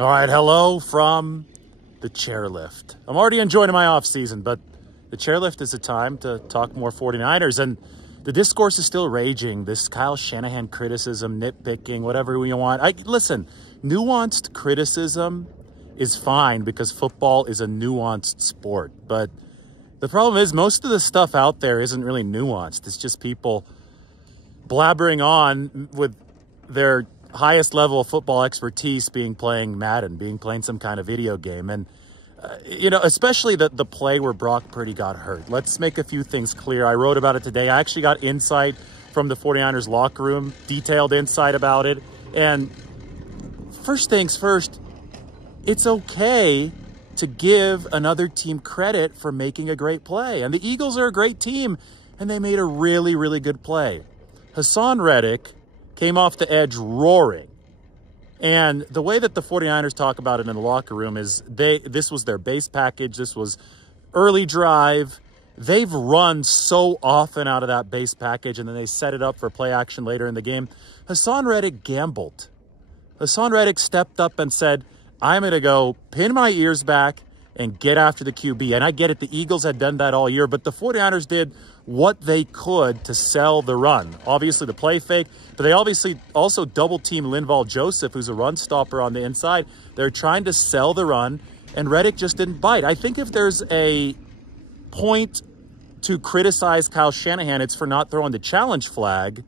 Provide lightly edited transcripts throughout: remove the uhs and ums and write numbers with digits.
All right, hello from the chairlift. I'm already enjoying my off season, but the chairlift is a time to talk more 49ers, and the discourse is still raging. This Kyle Shanahan criticism, nitpicking, whatever you want. Listen, nuanced criticism is fine because football is a nuanced sport, but the problem is most of the stuff out there isn't really nuanced. It's just people blabbering on with their highest level of football expertise playing Madden, playing some kind of video game. And, especially the play where Brock Purdy got hurt. Let's make a few things clear. I wrote about it today. I actually got insight from the 49ers locker room, detailed insight about it. And first things first, it's okay to give another team credit for making a great play. And the Eagles are a great team, and they made a really, really good play. Hassan Reddick came off the edge roaring. And the way that the 49ers talk about it in the locker room is this was their base package. This was early drive. They've run so often out of that base package, and then they set it up for play action later in the game. Hassan Reddick gambled. Hassan Reddick stepped up and said, I'm going to go pin my ears back and get after the QB. And I get it, the Eagles had done that all year, but the 49ers did what they could to sell the run. Obviously, the play fake, but they obviously also double-team Linval Joseph, who's a run stopper on the inside. They're trying to sell the run, and Reddick just didn't bite. I think if there's a point to criticize Kyle Shanahan, it's for not throwing the challenge flag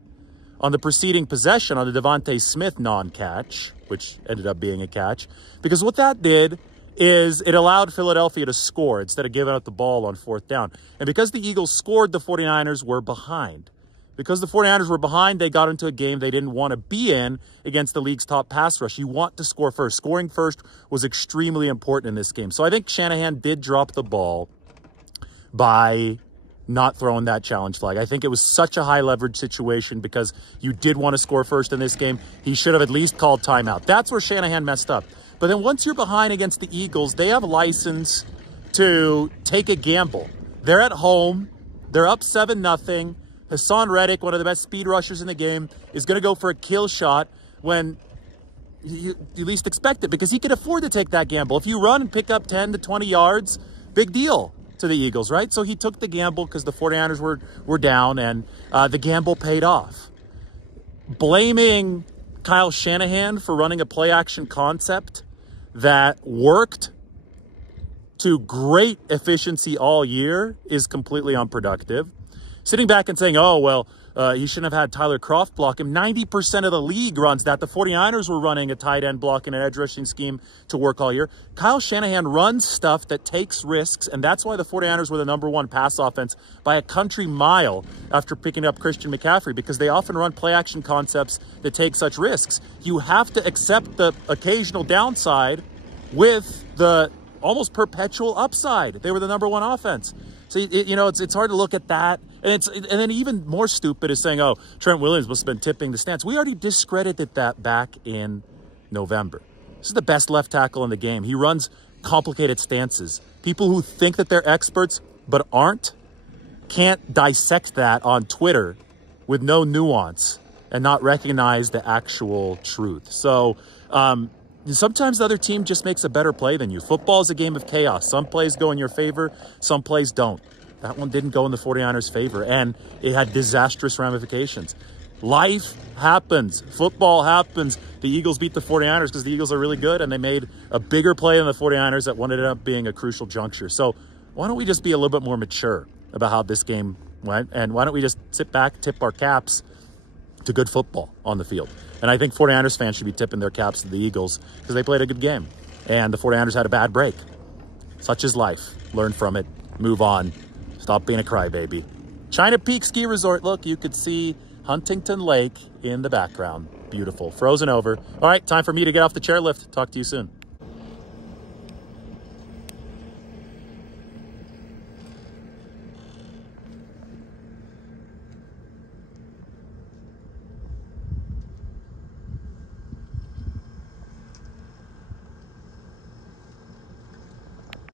on the preceding possession on the Devontae Smith non-catch, which ended up being a catch, because what that did is it allowed Philadelphia to score instead of giving up the ball on fourth down. And because the Eagles scored, the 49ers were behind. Because the 49ers were behind, they got into a game they didn't want to be in against the league's top pass rush. You want to score first. Scoring first was extremely important in this game. So I think Shanahan did drop the ball by not throwing that challenge flag. I think it was such a high leverage situation because you did want to score first in this game. He should have at least called timeout. That's where Shanahan messed up. But then once you're behind against the Eagles, they have a license to take a gamble. They're at home. They're up 7-0. Hassan Reddick, one of the best speed rushers in the game, is going to go for a kill shot when you least expect it because he could afford to take that gamble. If you run and pick up 10 to 20 yards, big deal to the Eagles, right? So he took the gamble because the 49ers were down, and the gamble paid off. Blaming Kyle Shanahan for running a play-action concept that worked to great efficiency all year is completely unproductive. Sitting back and saying, oh, well, he shouldn't have had Tyler Kroft block him. 90% of the league runs that. The 49ers were running a tight end block and an edge rushing scheme to work all year. Kyle Shanahan runs stuff that takes risks, and that's why the 49ers were the #1 pass offense by a country mile after picking up Christian McCaffrey, because they often run play-action concepts that take such risks. You have to accept the occasional downside with the almost perpetual upside. They were the #1 offense. So, it's hard to look at that. And then even more stupid is saying, oh, Trent Williams must have been tipping the stance. We already discredited that back in November. This is the best left tackle in the game. He runs complicated stances. People who think that they're experts but aren't can't dissect that on Twitter with no nuance and not recognize the actual truth. So sometimes the other team just makes a better play than you. Football is a game of chaos. Some plays go in your favor, some plays don't. That one didn't go in the 49ers' favor, and it had disastrous ramifications. Life happens. Football happens. The Eagles beat the 49ers because the Eagles are really good, and they made a bigger play than the 49ers that ended up being a crucial juncture. So why don't we just be a little bit more mature about how this game went, and why don't we just sit back, tip our caps to good football on the field? And I think 49ers fans should be tipping their caps to the Eagles because they played a good game, and the 49ers had a bad break. Such is life. Learn from it. Move on. Stop being a crybaby. China Peak Ski Resort. Look, you could see Huntington Lake in the background. Beautiful. Frozen over. All right, time for me to get off the chairlift. Talk to you soon.